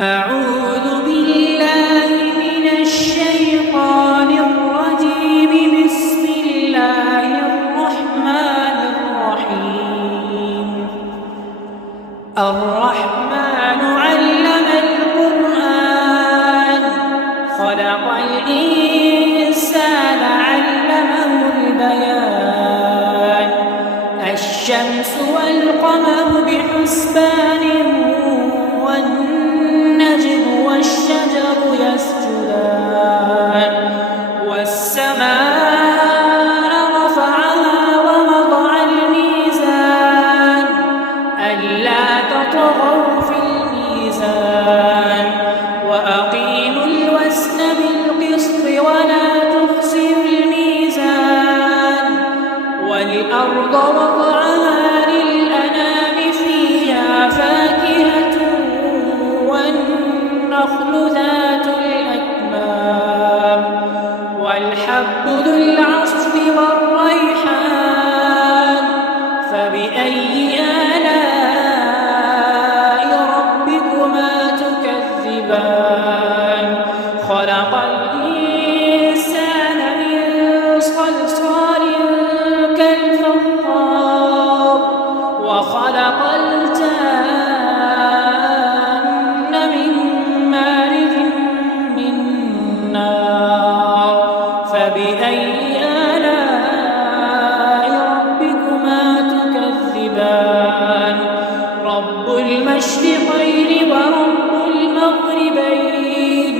أعوذ بالله من الشيطان الرجيم. بسم الله الرحمن الرحيم. الرحمن علم القرآن خلق الإنسان علمه البيان. الشمس والقمر بحسبان والنجم والشجر يسجدان. والسماء رفعها ووضع الميزان ألا تطغوا في الميزان وأقيموا الوزن بالقسط ولا تخسروا الميزان. والأرض وضعها للأنام فيها فاكهة والنخل ذات الأكمام والحب ذو العصف والريحان. فبأي آلاء ربكما تكذبان. خلق الإنسان من صلصال كالفخار وخلق الجان من مارج من نار. فبأي آلاء ربكما تكذبان. رب المشرقين ورب المغربين.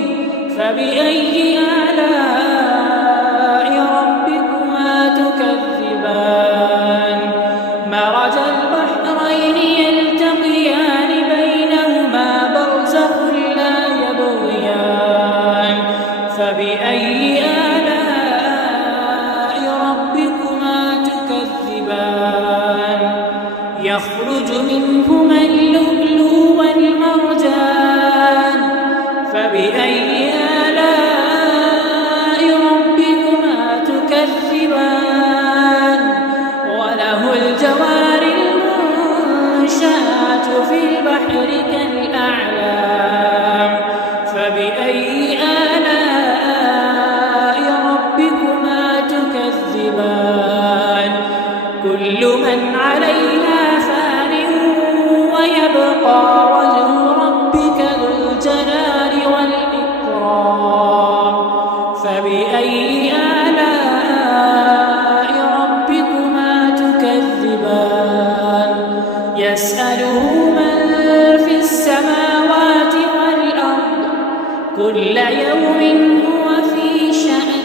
فبأي آلاء ربكما تكذبان. مرج البحرين يلتقيان بينهما برزخ لا يبغيان. فبأي آلاء ربكما تكذبان. يخرج منهما اللؤلؤ والمرجان. فبأي آلاء ربكما تكذبان. وله الجوار المنشآت في البحر كالأعلام. فبأي آلاء ربكما تكذبان. كل من عليها فان ويبقى وجه ربك ذو الجلال والإكرام. فبأي آلاء ربكما تكذبان. يسأله من في السماوات والأرض كل يوم هو في شأن.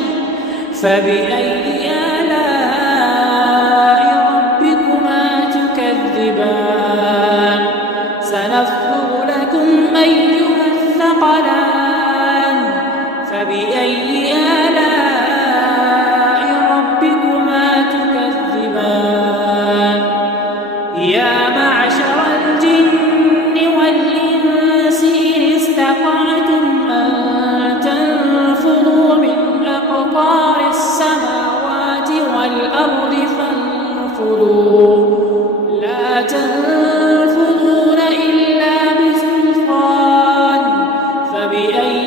فبأي آلاء ربكما تكذبان. سنفرغ لكم أيها الثقلان. فبأي آلاء ربكما تكذبان. يا معشر الجن والإنس إن استطعتم أن تنفذوا من أقطار السماوات والأرض فانفذوا لا تنفذون إلا بسلطان. فبأي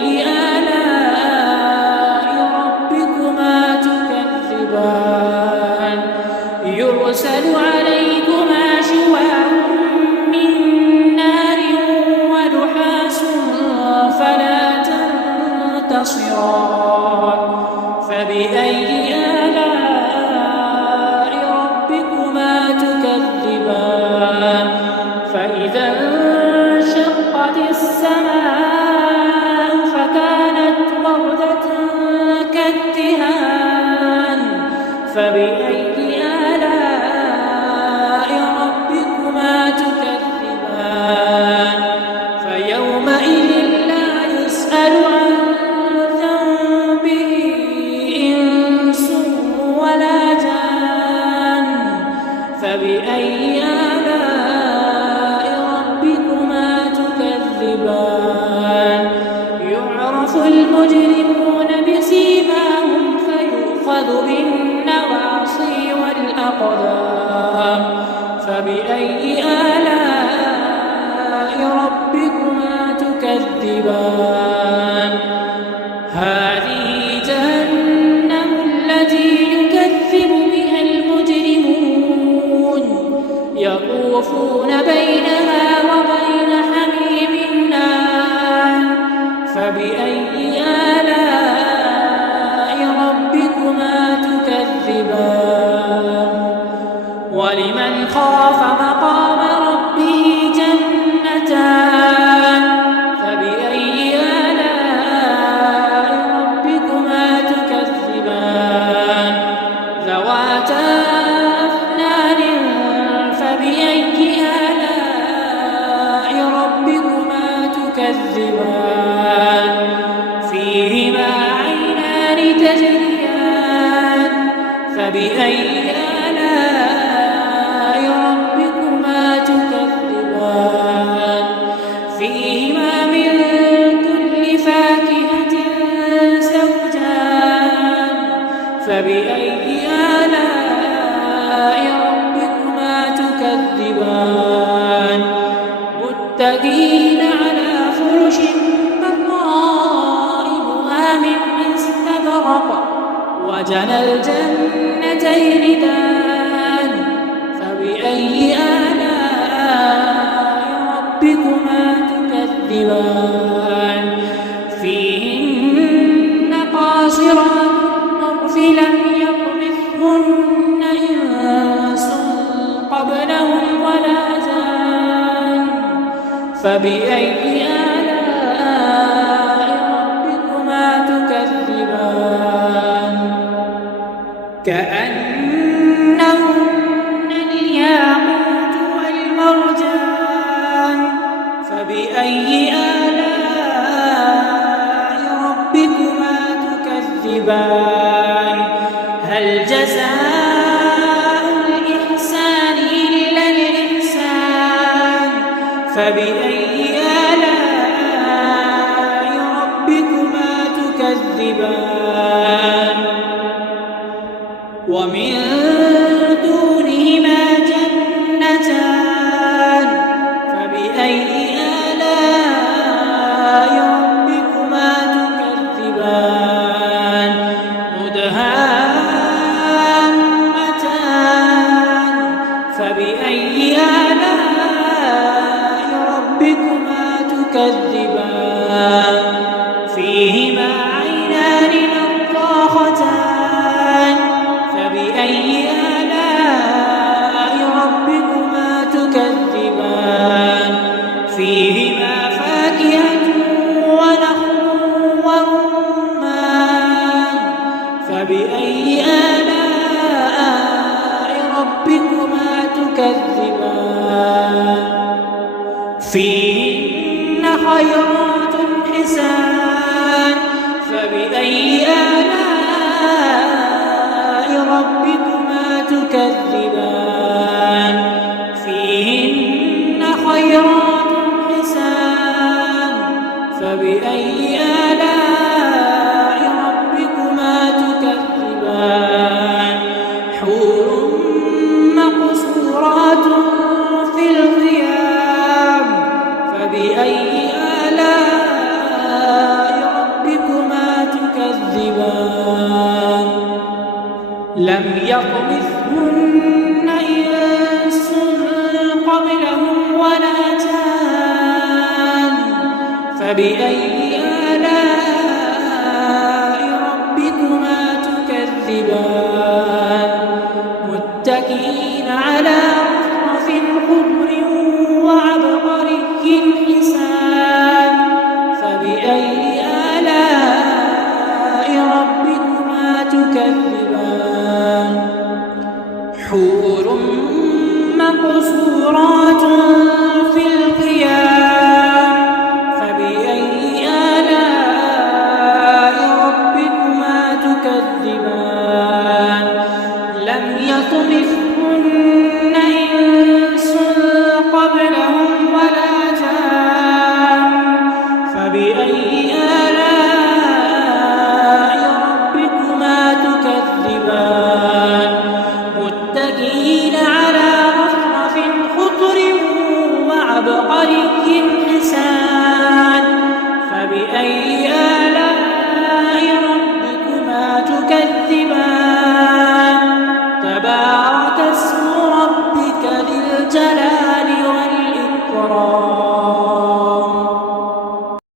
آلاء ربكما تكذبان. يرسل عليكما شواظ من نار ونحاس فلا تنتصران. فبأي آلاء ربكما تكذبان. فإذا انشقت السماء فكانت وردة كالدهان. فبأي آلاء ربكما تكذبان. فيومئذ لا يسأل عن ذنبه إنس ولا جان. فبأي آلاء ربكما تكذبان. يعرف المجرمون بسيماهم فيؤخذ بالنواصي والأقدام. فبأي آلاء ربكما تكذبان. تكذبان هذه جهنم التي يكذب بها المجرمون يطوفون بينها وبين حميم آن فبأي آلاء ربكما تكذبان ولمن خاف مقام ربه جنتان فبأي آلاء ربكما تكذبان ذواتا أفنان فبأي آلاء ربكما تكذبان فيهما عينان تجريان فبأي آلاء ربكما تكذبان فيهما من كل فاكهة زوجان فبأي آلاء ربكما تكذبان متكئين على فرش بطائنها من استبرق وجنى الجنتين دان فبأي آلاء ربكما تكذبان فيهن قاصرات الطرف لم يطمثهن إنس قبلهم ولا جان فبأي آلاء ربكما تكذبان كأنهن الياقوت والمرجان فبأي آلاء ربكما تكذبان هل جزاء الإحسان إلا الإحسان فبأي آلاء ربكما تكذبان ومن دونهما جنتان فبأي آلاء ربكما تكذبان مدهامتان فبأي آلاء ربكما تكذبان فيهما عينان نضاختان فبأي آلاء ربكما تكذبان فيهما فاكهة ونخل ورمان فبأي آلاء ربكما تكذبان فيهن خيرات حسان فبأي آلاء ربكما تكذبان فيهن خيرات حسان فبأي آلاء ربكما تكذبان حور مقصورات في الخيام فبأي آلاء ربكما تكذبان لم يطمثهن إنس قبلهم ولا جان فبأي آلاء